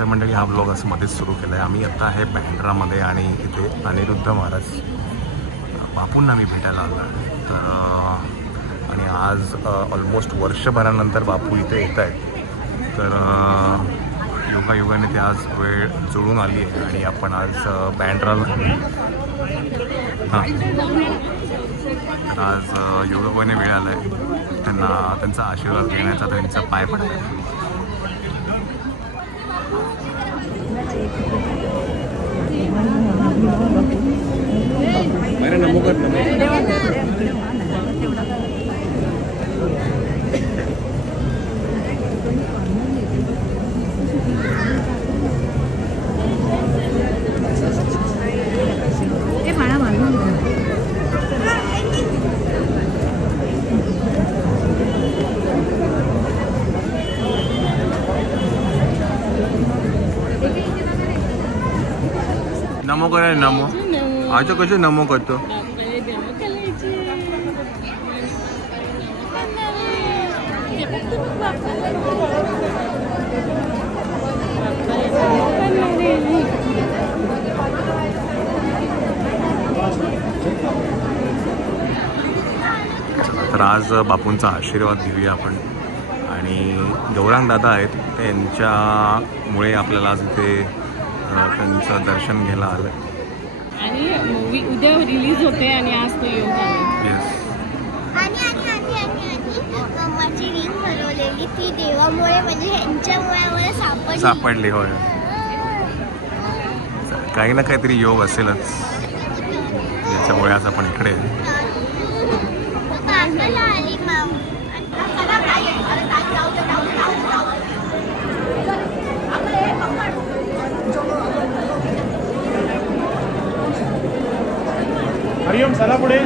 तर मंडळी हा ब्लॉग असं मध्येच सुरू केला आहे. आम्ही आता आहे बँड्रामध्ये आणि इथे अनिरुद्ध महाराज बापूंना मी भेटायला आलो आहे. तर आणि आज ऑलमोस्ट वर्षभरानंतर बापू इथे येत आहेत. तर योगायोगाने ते आज वेळ जुळून आली आहे आणि आपण आज बँड्राला आज योगायोगाने वेळ आला आहे त्यांचा आशीर्वाद घेण्याचा, त्यांचा पाय पडला. नमो करा नमो आता कसं नमो करतो. तर आज बापूंचा आशीर्वाद घेऊया आपण. आणि गौरांग दादा आहेत, त्यांच्यामुळे आपल्याला आज इथे त्यांचं दर्शन घ्यायला आलं. आणि मूवी उद्या रिलीज होते आणि आज तो योग आला. येस. माझी रिंग हरवलेली ती देवामुळे म्हणजे ह्यांच्यामुळे आम्हाला सापडली. होय, काही ना काहीतरी योग असेलच याच्यामुळे आज आपण इकडे. हरिओम चला पुढे.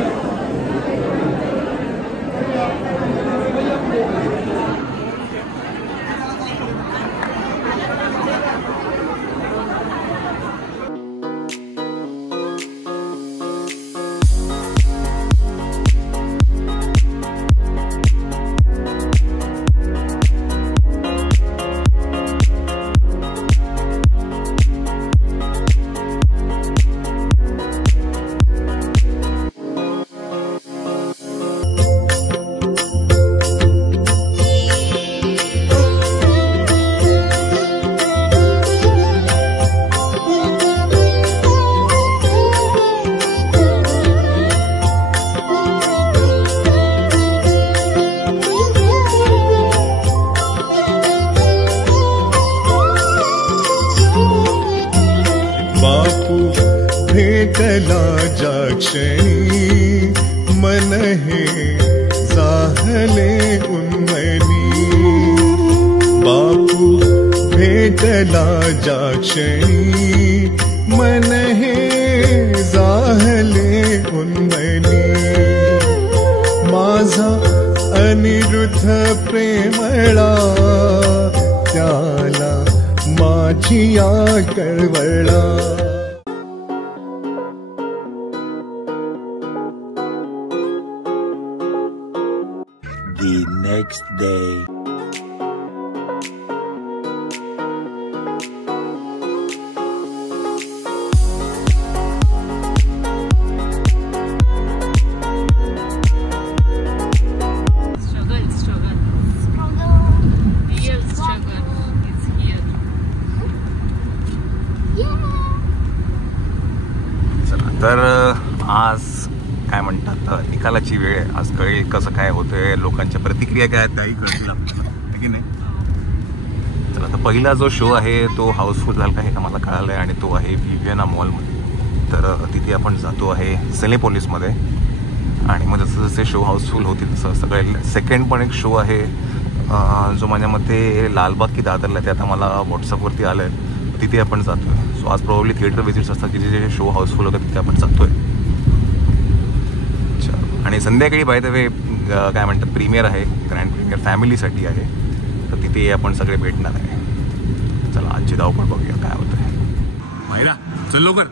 भेटला जाक्षणी मन हे जाहले उन्मनी. बापू भेटला जाक्षणी मन हे जाहले उन्मनी. माझा अनिरुद्ध प्रेमळा त्याला माझी या कळवळा. The next day. तर आज काय म्हणतात निकालाची वेळ आहे. आज कळेल कसं काय होतंय, लोकांच्या प्रतिक्रिया काय आहेत त्याही कळतील आपल्याला, की नाही. चला, तर पहिला जो शो आहे तो हाऊसफुल झाला हे मला कळालं आहे आणि तो आहे विव्हियना मॉलमध्ये. तर तिथे आपण जातो आहे सिनेपोलिसमध्ये आणि मग जसं जसे शो हाऊसफुल होतील तसं सगळे. सेकंड पण एक शो आहे जो माझ्या मते लालबाग की दादरला, ते आता मला व्हॉट्सअपवरती आलं आहे, तिथे आपण जातो आहे. सो आज प्रॉब्ली थिएटर विजिट्स असतात की जे शो हाऊसफुल होतात तिथे आपण जातो आहे. आणि संध्याकाळी बाय द वे काय म्हणतात प्रीमियर आहे, ग्रँड प्रीमियर फॅमिलीसाठी आहे, तर तिथे आपण सगळे भेटणार आहे. चला आजची धावपळ बघूया काय होतं आहे. मायरा चल लवकर.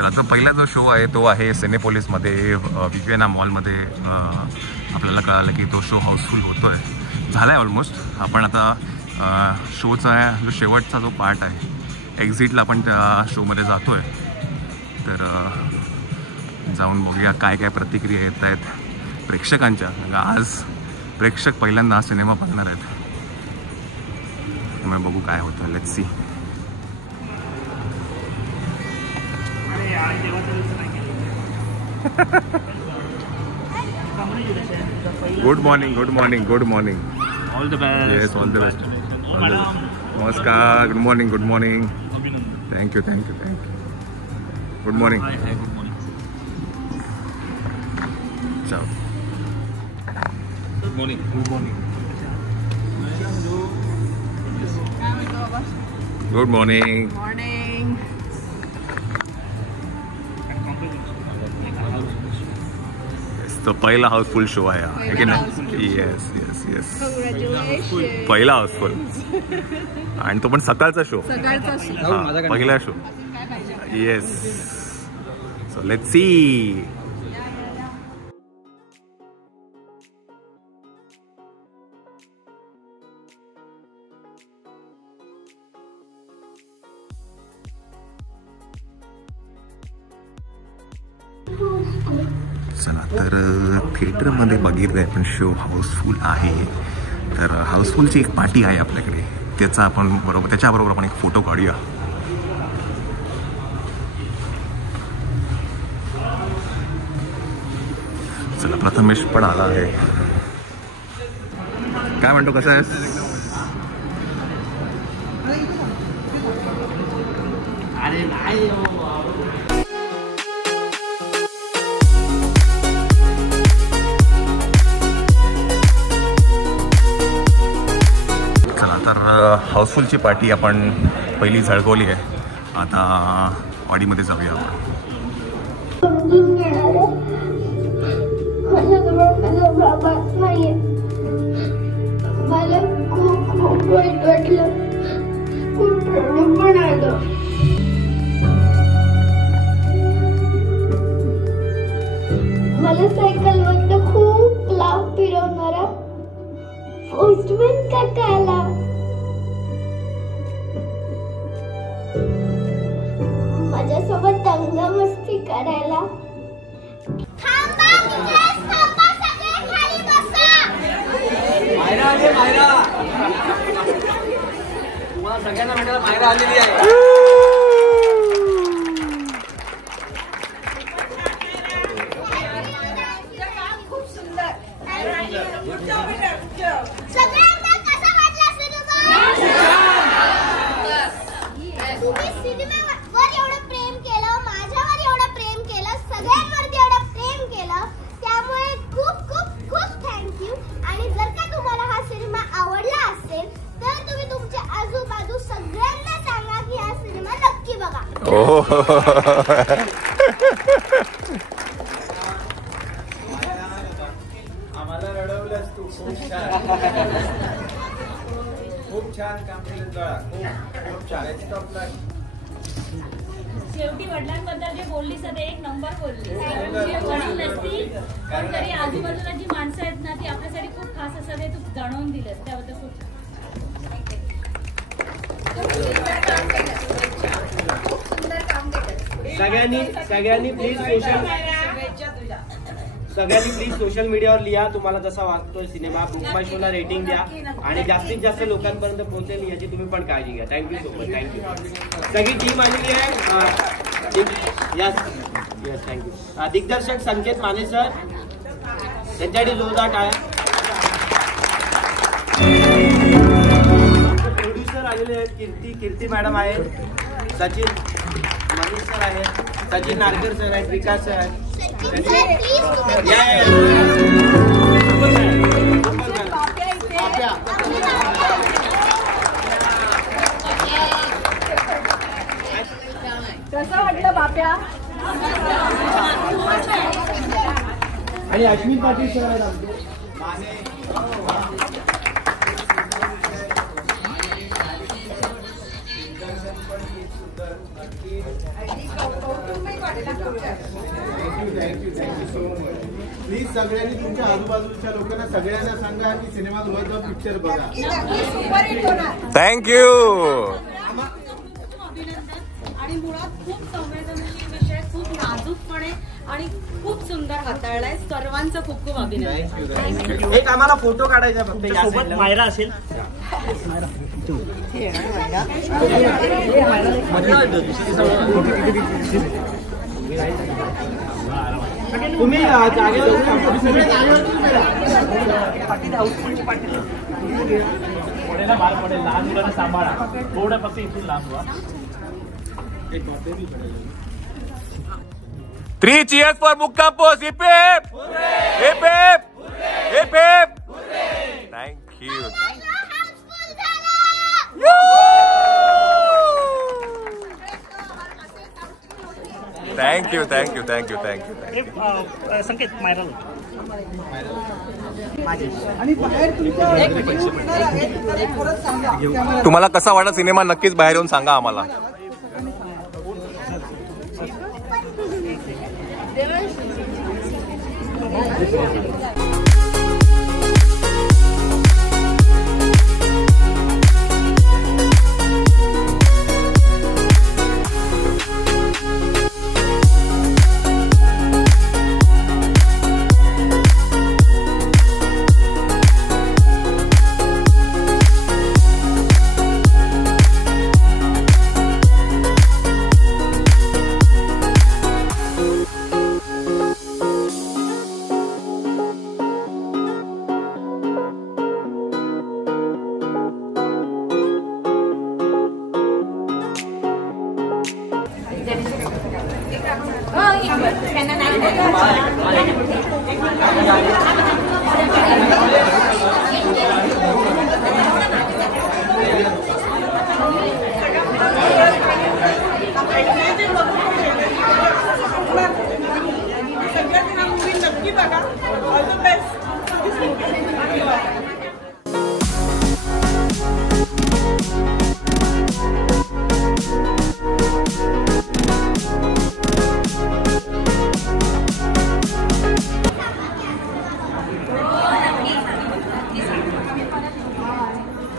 चला तर पहिला जो शो आहे तो आहे सिनेपोलिसमध्ये विवेना मॉलमध्ये. आपल्याला कळालं की तो शो हाऊसफुल होतो आहे, झाला आहे ऑलमोस्ट. आपण आता शोचा जो शेवटचा जो पार्ट आहे एक्झिटला आपण त्या शोमध्ये जातो आहे. तर जाऊन बघूया काय काय प्रतिक्रिया येत आहेत प्रेक्षकांच्या. आज प्रेक्षक पहिल्यांदा हा सिनेमा पाहणार आहेत, त्यामुळे बघू काय होतं. Let's see. Good morning, good morning, good morning. All the best. Yes, all the best. नमस्कार. Good morning, good morning. Thank you, thank you, thank you. Good morning. Good morning. चल. Good morning. Good morning. Good morning. Morning. तो पहिला houseful show आहे हा, की नाही? Yes yes yes, Congratulations. पहिला houseful. आणि तो पण सकाळचा शो, सकाळचा show. पहिला show. Yes. So let's see. चला तर थिएटरमध्ये बघितलं आहे पण शो हाऊसफुल आहे. तर हाऊसफुलची एक पार्टी आहे आपल्याकडे, त्याच्याबरोबर आपण एक फोटो काढूया. चला, प्रथमेश पण आला आहे. काय म्हणतो, कसं आहेस? अरे नाही. तर हाऊसफुलची पार्टी आपण पहिली झळकवली आहे. आता ऑडीमध्ये जाऊया आपण. समजून घेणारं माझ्याजवळ माझा बाबा नाहीये. मला खूप खूप वाईट वाटलं, खूप रडू पण आलं. मला सायकलवर खूप लांब फिरवणारा पोस्टमॅन काका आला. माझ्यासोबत दंगा मस्ती करायला. सगळ्यांना भेटायला मायरा आलेली आहे. आम्हाला रडवलंस तू. खूप छान काम केलं बाळा, खूप छान. शेवटी वडिलांबद्दल जे बोललीस ते एक नंबर बोलली. वडील नसतील पण तरी आजूबाजूला जी माणसं आहेत ना ती आपल्यासाठी खूप खास असतात, हे तू जाणवून दिलंस, त्याबद्दल खूप सगळ्यांनी प्लीज सोशल मीडियावर लिहा तुम्हाला जसा वाटतोय सिनेमा. बुक माय शोला रेटिंग द्या आणि जास्तीत जास्त लोकांपर्यंत पोहोचेल याची तुम्ही पण काळजी घ्या. Thank you so much. थँक्यू. सगळी टीम आलेली आहे. Yes yes, thank you. दिग्दर्शक संकेत माने सर, त्यांच्यासाठी जोरदार टाळ्या. प्रोड्युसर आलेले आहेत, कीर्ती मॅडम आहेत, सचिन मनीष सर आहेत, सचिन नारकर सर आहेत, विकास सर आहेत. कसं वाटलं बाप्या? आणि अश्विन पाटील सर आहेत आमचे. प्लीज सगळ्यांनी तुमच्या आजूबाजूच्या लोकांना सगळ्यांना सांगा की सिनेमागृहात जाऊन पिक्चर बघा. थँक्यू. आणि मुळात खूप संवेदनशील विषय, खूप नाजूकपणे आणि खूप सुंदर हाताळलाय. सर्वांचं खूप खूप अभिनंदन. एक आम्हाला फोटो काढायचा फक्त या सोबत साईडला. मायरा असेल. तुम्ही जागेवर सगळे जागेवर पुढेला बाहेर पडेल. लहान मुलांना सांभाळा. थोडं फक्त इथून लांब व्हा. 3 cheers for Mukampos. Hip hip. Hip hip. Hip hip. Thank you. Thank you. संकेत मायरा तुम्हाला कसा वाटला सिनेमा नक्कीच बाहेर येऊन सांगा आम्हाला.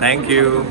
Thank you.